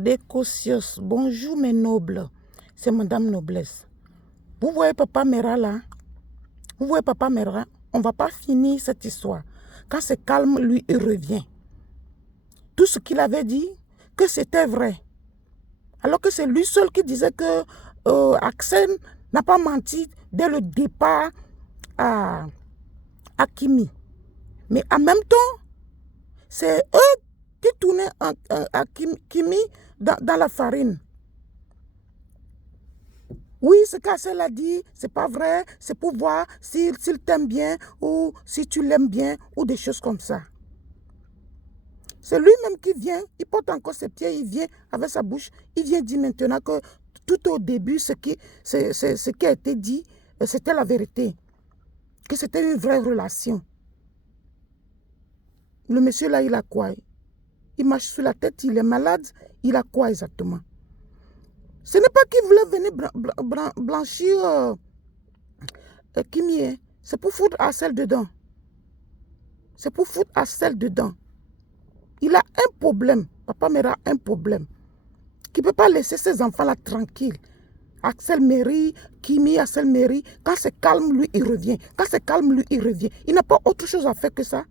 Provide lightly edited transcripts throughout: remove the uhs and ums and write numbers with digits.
des Cocios. Bonjour mes nobles, c'est Madame Noblesse. Vous voyez Papa Mera là? Vous voyez Papa Mera? On ne va pas finir cette histoire. Quand c'est calme, lui, il revient. Tout ce qu'il avait dit, que c'était vrai. Alors que c'est lui seul qui disait que Axel n'a pas menti dès le départ à Kimi. Mais en même temps, c'est eux qui tournaient à Kimi dans la farine. Oui, ce qu'Axel a dit, c'est pas vrai, c'est pour voir s'il t'aime bien ou si tu l'aimes bien ou des choses comme ça. C'est lui-même qui vient, il porte encore ses pieds, il vient avec sa bouche, il vient dire maintenant que tout au début, ce qui a été dit, c'était la vérité, que c'était une vraie relation. Le monsieur là, il a quoi? Il marche sur la tête, il est malade, il a quoi exactement? Ce n'est pas qu'il voulait venir blanchir Kimi, c'est pour foutre Axel dedans. C'est pour foutre Axel dedans. Il a un problème, Papa Mera a un problème, qui ne peut pas laisser ses enfants-là tranquilles. Axel Meri, Kimi, Axel Meri, quand c'est calme, lui, il revient. Quand c'est calme, lui, il revient. Il n'a pas autre chose à faire que ça.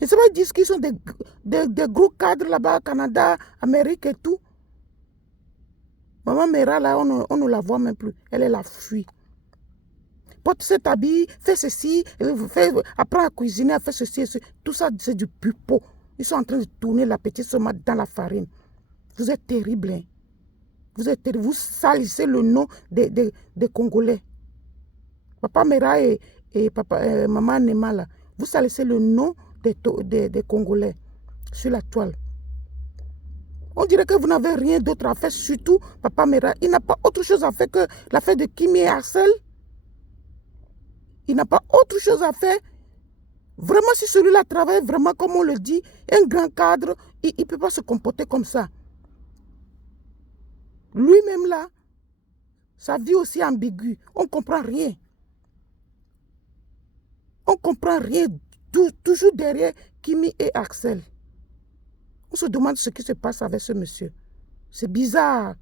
Je ne sais pas, ils disent qu'ils sont des gros cadres là-bas, Canada, Amérique et tout. Maman Mera, là, on ne la voit même plus. Elle la fuit. Porte cet habit, fais ceci, apprends à cuisiner, à faire ceci, ceci. Tout ça, c'est du pupo. Ils sont en train de tourner la petite tomate dans la farine. Vous êtes terrible, hein? Vous êtes terrible. Vous salissez le nom des Congolais. Papa Mera et Maman Nema, là, vous salissez le nom des Congolais sur la toile. On dirait que vous n'avez rien d'autre à faire, surtout Papa Mera. Il n'a pas autre chose à faire que l'affaire de Kimi et Axel. Il n'a pas autre chose à faire. Vraiment, si celui-là travaille vraiment comme on le dit, un grand cadre, il ne peut pas se comporter comme ça. Lui-même là, sa vie aussi ambiguë. On ne comprend rien. On ne comprend rien. Toujours derrière Kimi et Axel. On se demande ce qui se passe avec ce monsieur. C'est bizarre.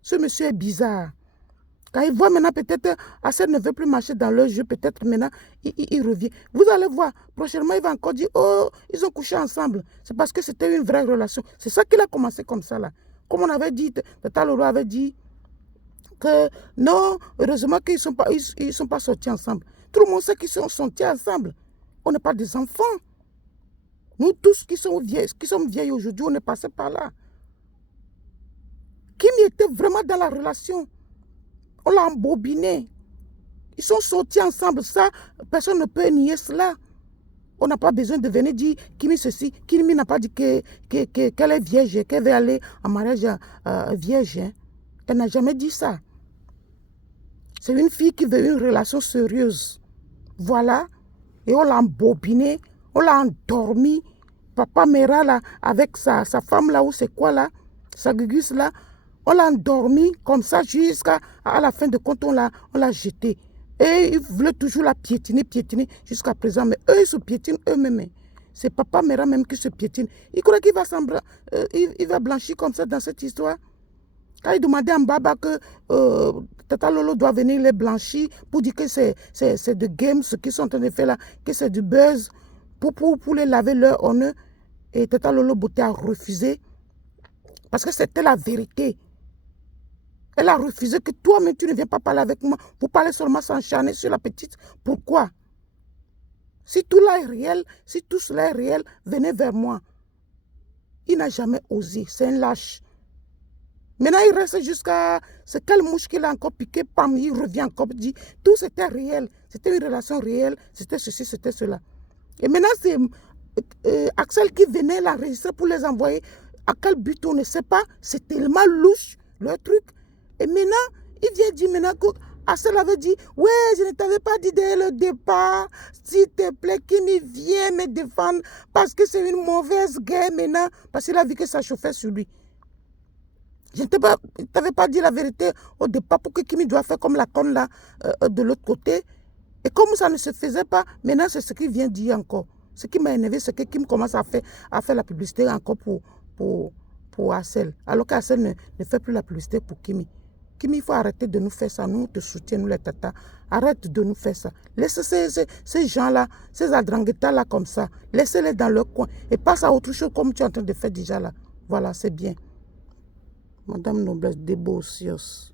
Ce monsieur est bizarre. Quand il voit maintenant peut-être Axel ne veut plus marcher dans leur jeu, peut-être maintenant il revient. Vous allez voir, prochainement il va encore dire, oh, ils ont couché ensemble. C'est parce que c'était une vraie relation. C'est ça qu'il a commencé comme ça là. Comme on avait dit, Tata Lolo avait dit que non, heureusement qu'ils ne sont pas sortis ensemble. Tout le monde sait qu'ils sont sortis ensemble. On n'est pas des enfants. Nous tous qui sommes vieilles aujourd'hui, on est passés par là. Kimi était vraiment dans la relation. On l'a embobiné. Ils sont sortis ensemble. Ça, personne ne peut nier cela. On n'a pas besoin de venir dire Kimi ceci. Kimi n'a pas dit qu'elle est vierge, qu'elle veut aller en mariage vierge. Hein. Elle n'a jamais dit ça. C'est une fille qui veut une relation sérieuse. Voilà. Et on l'a embobiné. On l'a endormi. Papa Mera là, avec sa femme là, ou c'est quoi là, sa gugus là, on l'a endormi comme ça jusqu'à la fin de compte, on l'a jeté. Et ils voulaient toujours la piétiner jusqu'à présent. Mais eux, ils se piétinent eux-mêmes. C'est Papa Mera même qui se piétine. Il croit qu'il va il va blanchir comme ça dans cette histoire. Quand il demandait à Mbaba que Tata Lolo doit venir les blanchir pour dire que c'est de game, ce qu'ils sont en train de faire là, que c'est du buzz, pour les laver leur honneur. Et Tata Lolo Bouté a refusé parce que c'était la vérité. Elle a refusé que toi-même tu ne viens pas parler avec moi. Vous parlez seulement s'encharner sur la petite. Pourquoi? Si tout là est réel, si tout cela est réel, venez vers moi. Il n'a jamais osé. C'est un lâche. Maintenant, il reste jusqu'à... C'est quelle mouche qu'il a encore piqué, pam, il revient encore, dit, tout c'était réel. C'était une relation réelle, c'était ceci, c'était cela. Et maintenant, c'est Axel qui venait l'enregistrer pour les envoyer. À quel but, on ne sait pas. C'est tellement louche, leur truc. Et maintenant, il vient dire maintenant que Axel avait dit, ouais, je ne t'avais pas dit dès le départ, s'il te plaît, Kimi vient me défendre parce que c'est une mauvaise guerre maintenant, parce qu'il a vu que ça chauffait sur lui. Je ne t'avais pas dit la vérité au départ pour que Kimi doit faire comme la conne là de l'autre côté. Et comme ça ne se faisait pas, maintenant c'est ce qu'il vient dire encore. Ce qui m'a énervé, c'est que Kim commence à faire la publicité encore pour pour Assel, alors qu'Assel ne fait plus la publicité pour Kimi. Kimi, il faut arrêter de nous faire ça. Nous, on te soutient, nous les tatas. Arrête de nous faire ça. Laisse ces gens-là, ces adranguetas-là comme ça. Laissez-les dans leur coin. Et passe à autre chose comme tu es en train de faire déjà là. Voilà, c'est bien. Madame Noblesse Debocios.